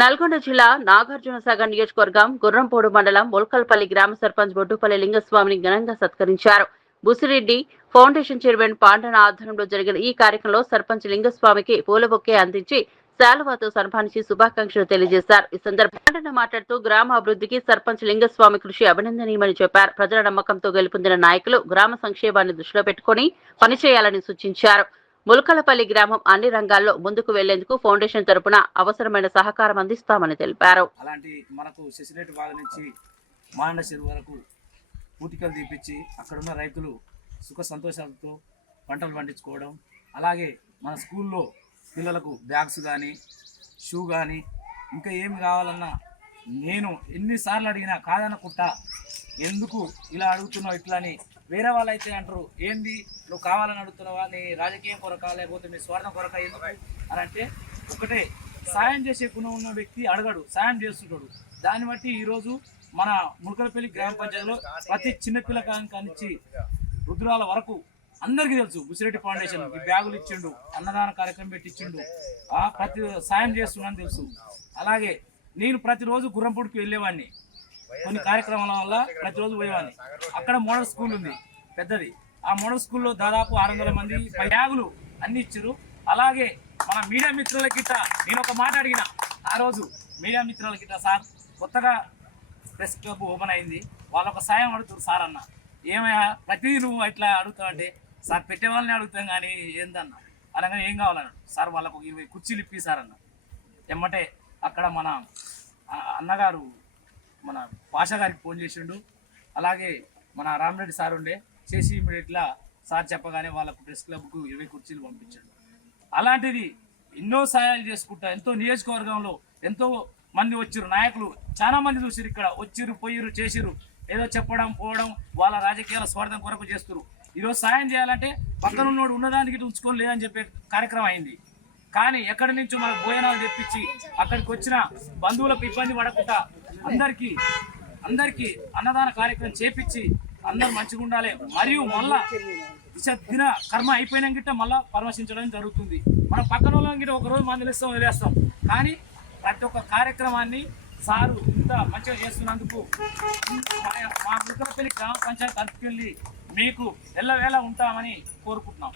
నల్గొండ జిల్లా నాగార్జున సాగర్ నియోజకవర్గం గుర్రంపోడు మండలం ముల్కల్పల్లి గ్రామ సర్పంచ్ బొడ్డుపల్లి లింగస్వామిని ఘనంగా సత్కరించారు. బుసిరెడ్డి ఫౌండేషన్ చైర్మన్ పాండన ఆధ్వర్యంలో జరిగిన ఈ కార్యక్రమంలో సర్పంచ్ లింగస్వామికి పూల బొక్కే అందించి శాలువాతో సన్మానించి శుభాకాంక్షలు తెలియజేశారు. ఈ సందర్భంగా పాండన మాట్లాడుతూ గ్రామ అభివృద్ధికి సర్పంచ్ లింగస్వామి కృషి అభినందనీయమని చెప్పారు. ప్రజల నమ్మకంతో గెలుపొందిన నాయకులు గ్రామ సంక్షేమాన్ని దృష్టిలో పెట్టుకుని పనిచేయాలని సూచించారు. ములకలపల్లి గ్రామం అన్ని రంగాల్లో ముందుకు వెళ్ళేందుకు ఫౌండేషన్ తరపున అవసరమైన సహకారం అందిస్తామని తెలిపారు. అలాంటి మనకు సెసిలేట్ బాధ నుంచి మాండ చెరువు వరకు పూటికలు తీపిచ్చి అక్కడున్న రైతులు సుఖ సంతోషాలతో పంటలు పండించుకోవడం అలాగే మన స్కూల్లో పిల్లలకు బ్యాగ్స్ కానీ షూ కానీ ఇంకా ఏమి కావాలన్నా నేను ఎన్నిసార్లు అడిగినా కాదనకుండా ఎందుకు ఇలా అడుగుతున్నావు ఇట్లా అని వేరే వాళ్ళు అయితే అంటారు ఏంది? నువ్వు కావాలని అడుగుతున్నావా? నీ రాజకీయం కొరక? లేకపోతే మీ స్వార్థం కొరక? ఎందుకు? అని అంటే ఒకటే సాయం చేసే గుణం ఉన్న వ్యక్తి అడగడు సాయం చేస్తుంటాడు. దాన్ని బట్టి ఈరోజు మన ములకలపల్లి గ్రామ పంచాయతీలో ప్రతి చిన్న పిల్లకాయం కానిచ్చి రుద్రాల వరకు అందరికీ తెలుసు బుసిరెడ్డి ఫౌండేషన్ ఈ బ్యాగులు ఇచ్చిండు అన్నదాన కార్యక్రమం పెట్టించిండు ఆ ప్రతి సాయం చేస్తున్నాను తెలుసు. అలాగే నేను ప్రతిరోజు గుర్రంపూడికి వెళ్ళేవాడిని. కొన్ని కార్యక్రమాల వల్ల ప్రతిరోజు పోయేవాడిని. అక్కడ మోడల్ స్కూల్ ఉంది పెద్దది. ఆ మోడల్ స్కూల్లో దాదాపు ఆరు వందల మంది బ్యాగులు అన్ని ఇచ్చారు. అలాగే మన మీడియా మిత్రుల గిట్ట నేను ఒక మాట అడిగిన ఆ రోజు మీడియా మిత్రుల గిట్ట సార్ కొత్తగా ప్రెస్ క్లబ్ ఓపెన్ అయింది. వాళ్ళు ఒక సాయం అడుగుతారు సార్ అన్న. ఏమయ్యా ప్రతిదీ నువ్వు ఇట్లా అడుగుతావంటే? సార్ పెట్టే వాళ్ళని అడుగుతాం కానీ ఏందన్న? అనగానే ఏం కావాలన్నాడు సార్ వాళ్ళకు ఇరవై కుర్చీలు ఇప్పి సార్ అన్న. ఎమ్మటే అక్కడ మన అన్నగారు మన పాషా గారికి ఫోన్ చేసిండు. అలాగే మన రామరెడ్డి సార్ ఉండే. చేసి ఇమీడియట్లా సార్ చెప్పగానే వాళ్ళకు ప్రెస్ క్లబ్కు ఇరవై కుర్చీలు పంపించాడు. అలాంటిది ఎన్నో సహాయాలు చేసుకుంటా ఎంతో నియోజకవర్గంలో ఎంతో మంది వచ్చిర్రు నాయకులు. చాలా మంది చూసిరు ఇక్కడ. వచ్చిర్రు పోయిరు చేసిర్రు. ఏదో చెప్పడం పోవడం వాళ్ళ రాజకీయాల స్వార్థం కొరకు చేస్తున్నారు ఈరోజు సాయం చేయాలంటే పక్కన ఉన్నోడు ఉన్నదానికి ఉంచుకొని లేదని చెప్పే కార్యక్రమం అయింది. కానీ ఎక్కడి నుంచో మనకు భోజనాలు తెప్పించి అక్కడికి వచ్చిన బంధువులకు ఇబ్బంది పడకుండా అందరికీ అందరికీ అన్నదాన కార్యక్రమం చేపించి అందరూ మంచిగా ఉండాలి. మరియు మళ్ళా దిన కర్మ అయిపోయినా గిట్ట మళ్ళా పరామర్శించడం జరుగుతుంది. మనం పక్కన వాళ్ళం గిట్ట ఒక రోజు మందులు ఇస్తాం వదిలేస్తాం. కానీ ప్రతి ఒక్క కార్యక్రమాన్ని సారు ఇంత మంచిగా చేస్తున్నందుకు మా మా గ్రామ పంచాయతీ తరఫుకెళ్ళి మీకు ఎల్లవేళ ఉంటామని కోరుకుంటున్నాం.